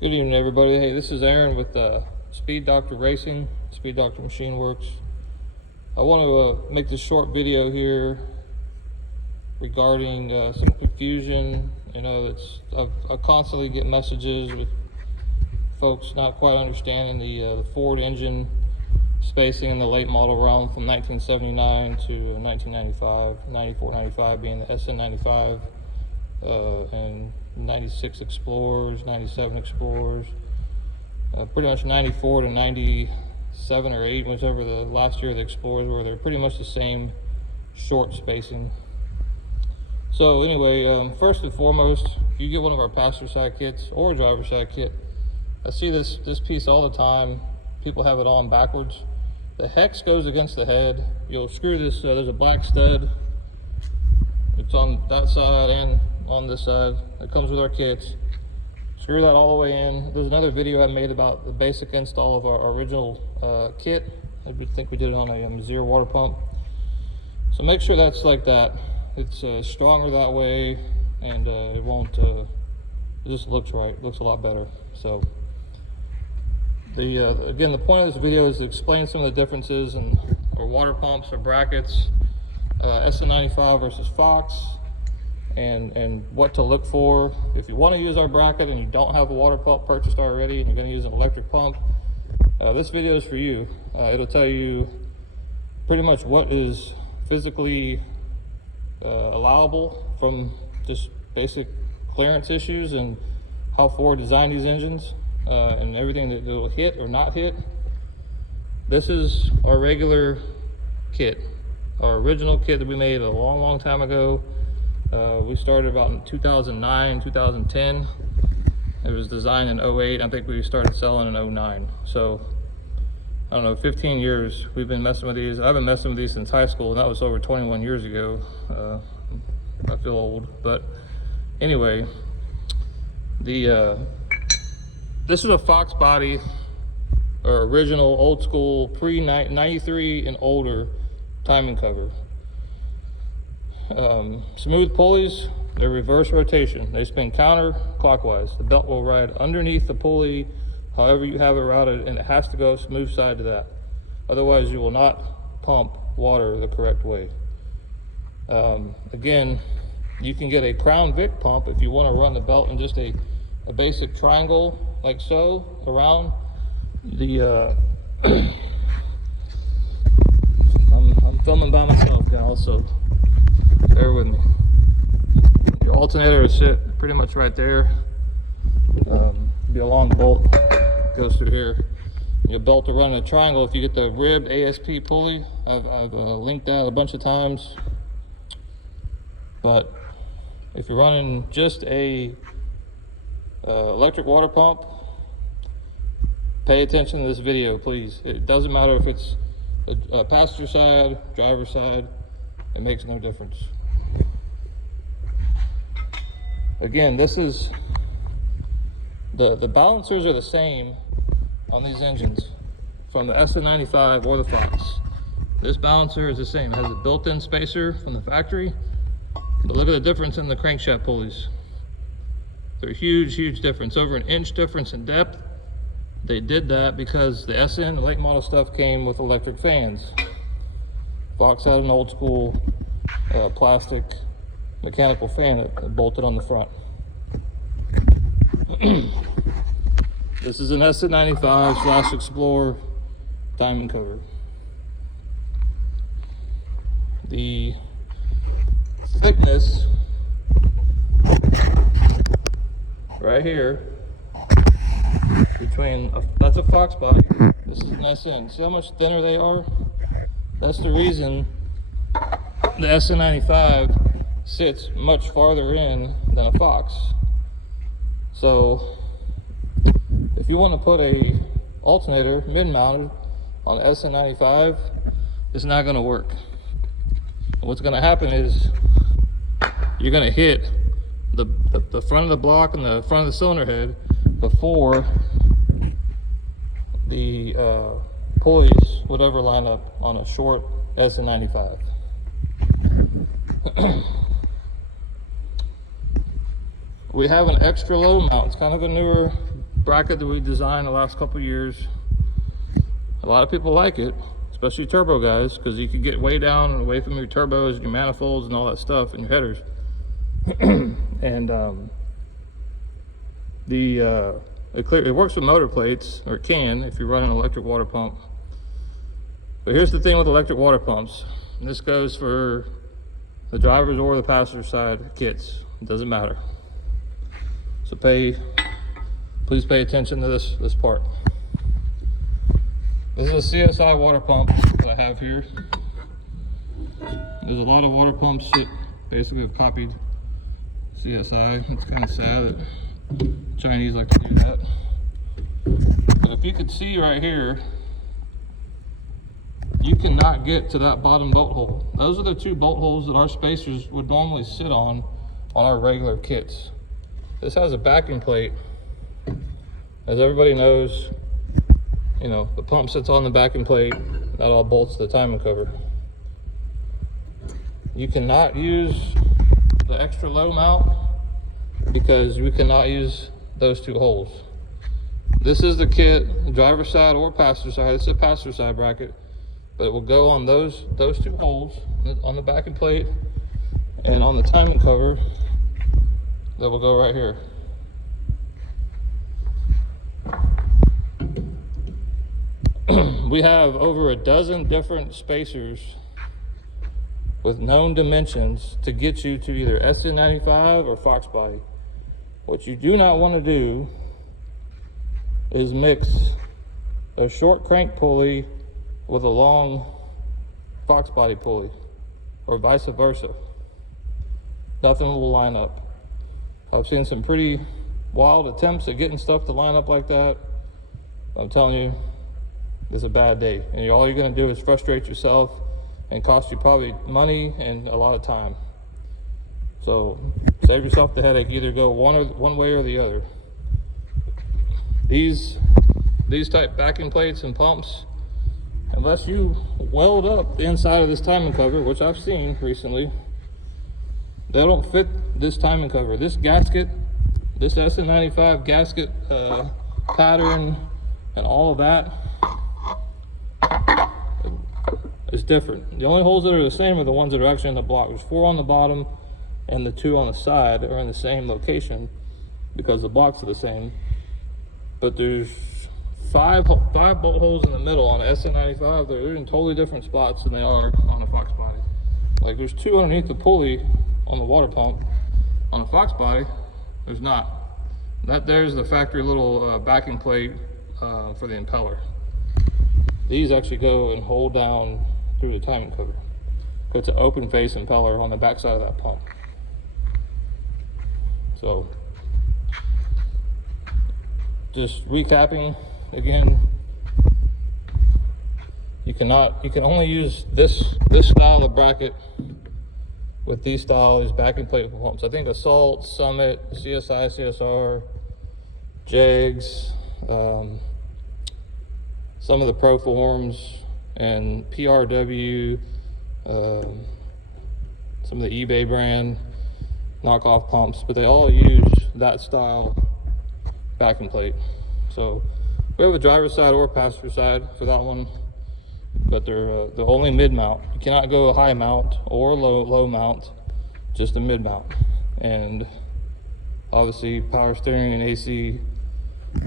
Good evening, everybody. Hey, this is Aaron with Speed Doctor Racing, Speed Doctor Machine Works. I want to make this short video here regarding some confusion. You know, I constantly get messages with folks not quite understanding the Ford engine spacing in the late model realm from 1979 to 1995, 94, 95 being the SN95, and 96 Explorers, 97 Explorers, pretty much 94 to 97 or 8, whichever the last year of the Explorers were. They're pretty much the same short spacing. So anyway, first and foremost, if you get one of our passenger side kits or a driver side kit, I see this piece all the time. People have it on backwards. The hex goes against the head. You'll screw this, there's a black stud. It's on that side and on this side. It comes with our kits. Screw that all the way in. There's another video I made about the basic install of our original kit. I think we did it on a zero water pump. So make sure that's like that. It's stronger that way, and it won't, it just looks right. It looks a lot better. So again, the point of this video is to explain some of the differences in our water pumps or brackets, SN95 versus Fox, and what to look for. If you want to use our bracket and you don't have a water pump purchased already and you're going to use an electric pump, this video is for you. It'll tell you pretty much what is physically allowable from just basic clearance issues and how Ford designed these engines, and everything that will hit or not hit. This is our regular kit, our original kit that we made a long time ago. We started about in 2009, 2010. It was designed in 08. I think we started selling in 09. So, I don't know, 15 years we've been messing with these. I've been messing with these since high school, and that was over 21 years ago. I feel old, but anyway, this is a Fox body, or original, old school, pre-93 and older timing cover. Smooth pulleys, they're reverse rotation. They spin counterclockwise. The belt will ride underneath the pulley, however you have it routed, and it has to go smooth side to that. Otherwise, you will not pump water the correct way. Again, you can get a Crown Vic pump if you want to run the belt in just a basic triangle like so around the I'm filming by myself, guys, so bear with me. Your alternator is sit pretty much right there. Be a long bolt, goes through here. Your belt to run in a triangle. If you get the ribbed ASP pulley, I've linked that a bunch of times. But if you're running just a electric water pump, pay attention to this video, please. It doesn't matter if it's a passenger side, driver side, it makes no difference. Again, this is the balancers are the same on these engines from the SN95 or the Fox. This balancer is the same. It has a built-in spacer from the factory, but look at the difference in the crankshaft pulleys. They're huge difference, over 1 inch difference in depth. They did that because the SN, the late model stuff, came with electric fans. Fox had an old school plastic mechanical fan that bolted on the front. This is an SN95 / Explorer diamond cover. The thickness right here between that's a Fox body, this is an SN. See how much thinner they are? That's the reason the SN95 sits much farther in than a Fox. So if you want to put a alternator mid-mounted on the SN95, it's not going to work. What's going to happen is you're going to hit the front of the block and the front of the cylinder head before the pulleys would ever line up on a short SN95. We have an extra low mount. It's kind of a newer bracket that we designed the last couple years. A lot of people like it, especially turbo guys, because you can get way down and away from your turbos and your manifolds and all that stuff and your headers. And it works with motor plates, or it can if you run an electric water pump. But here's the thing with electric water pumps, and this goes for the driver's or the passenger side kits. It doesn't matter. So please pay attention to this part. This is a CSI water pump that I have here. There's a lot of water pumps that basically have copied CSI. It's kind of sad that Chinese like to do that. But if you could see right here, you cannot get to that bottom bolt hole. Those are the two bolt holes that our spacers would normally sit on our regular kits. This has a backing plate. As everybody knows, you know, the pump sits on the backing plate, that all bolts the timing cover. You cannot use the extra low mount because we cannot use those two holes. This is the kit, driver's side or passenger side. It's a passenger side bracket, but it will go on those two holes on the backing plate and on the timing cover that will go right here. We have over a dozen different spacers with known dimensions to get you to either SN95 or Fox body. What you do not want to do is mix a short crank pulley with a long Fox body pulley, or vice versa. Nothing will line up. I've seen some pretty wild attempts at getting stuff to line up like that. I'm telling you, it's a bad day, and all you're going to do is frustrate yourself and cost you probably money and a lot of time. So save yourself the headache. Either go one way or the other. These type backing plates and pumps, unless you weld up the inside of this timing cover, which I've seen recently, they don't fit this timing cover. This gasket, this SN95 gasket pattern and all of that is different. The only holes that are the same are the ones that are actually in the block. There's 4 on the bottom and the 2 on the side are in the same location because the blocks are the same. But there's five bolt holes in the middle on the SN95. They're in totally different spots than they are on a Fox body. Like there's 2 underneath the pulley on the water pump. On a Fox body, there's not. There's the factory little backing plate for the impeller. These actually go and hold down through the timing cover. It's an open face impeller on the back side of that pump. So just recapping again, you can only use this style of bracket with these backing plate pumps. I think Assault, Summit, CSI, CSR, JEGS, some of the Proforms and PRW, some of the eBay brand knockoff pumps, but they all use that style backing plate. So we have a driver's side or passenger side for that one, but they're only mid mount. You cannot go a high mount or low mount, just a mid mount. And obviously power steering and AC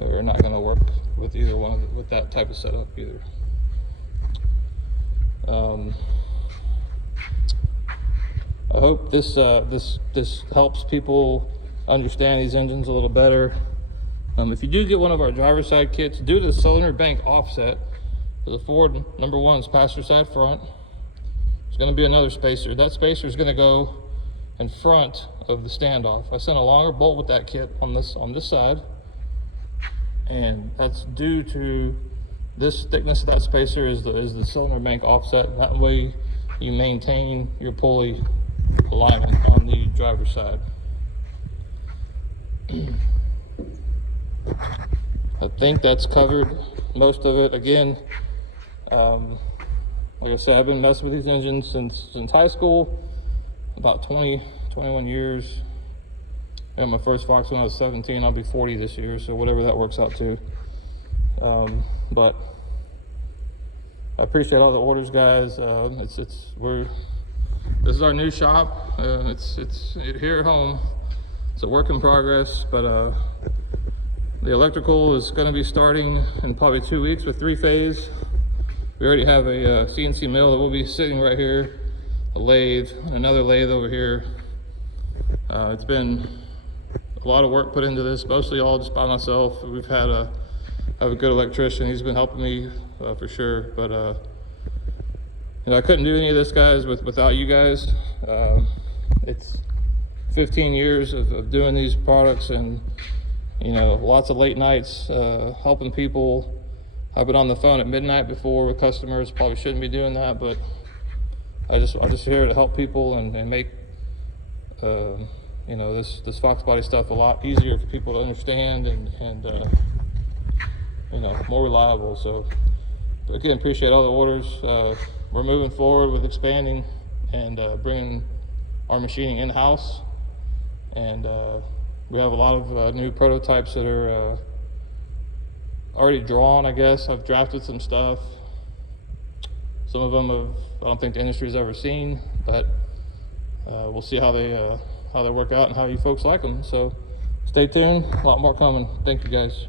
are not going to work with either one with that type of setup either. I hope this helps people understand these engines a little better. If you do get one of our driver's side kits, due to the cylinder bank offset, the Ford number 1 is passenger side front. There's going to be another spacer. That spacer is going to go in front of the standoff. I sent a longer bolt with that kit on this side, and that's due to this thickness of that spacer is the cylinder bank offset. That way you maintain your pulley alignment on the driver's side. I think that's covered most of it. Again, like I said, I've been messing with these engines since high school, about 21 years. got my first Fox when I was 17. I'll be 40 this year, so whatever that works out to. But I appreciate all the orders, guys. This is our new shop. It's here at home. It's a work in progress, but the electrical is going to be starting in probably 2 weeks with 3-phase. We already have a CNC mill that will be sitting right here, a lathe, and another lathe over here. It's been a lot of work put into this, mostly all just by myself. We've had a good electrician. He's been helping me for sure, but I couldn't do any of this, guys, without you guys. It's 15 years of doing these products, and lots of late nights helping people. I've been on the phone at midnight before with customers. Probably shouldn't be doing that, but I'm just here to help people and make this Fox body stuff a lot easier for people to understand and more reliable. So again, appreciate all the orders. We're moving forward with expanding and bringing our machining in-house, and we have a lot of new prototypes that are already drawn, I guess. I've drafted some stuff. Some of them I don't think the industry's ever seen, but we'll see how they work out and how you folks like them. So stay tuned, a lot more coming. Thank you, guys.